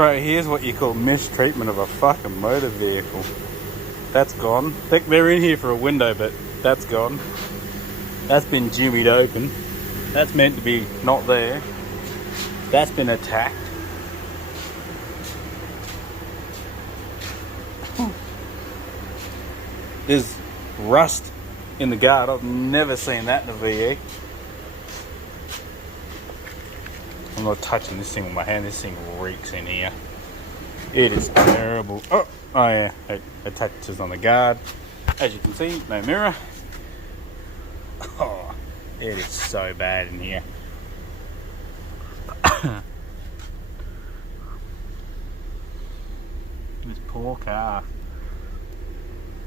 Right, here's what you call mistreatment of a fucking motor vehicle. That's gone. They're in here for a window, but that's gone. That's been jimmied open. That's meant to be not there. That's been attacked. There's rust in the guard. I've never seen that in a VE. I'm not touching this thing with my hand. This thing reeks in here. It is terrible. Oh yeah, it attaches on the guard. As you can see, no mirror. Oh, it is so bad in here. This poor car.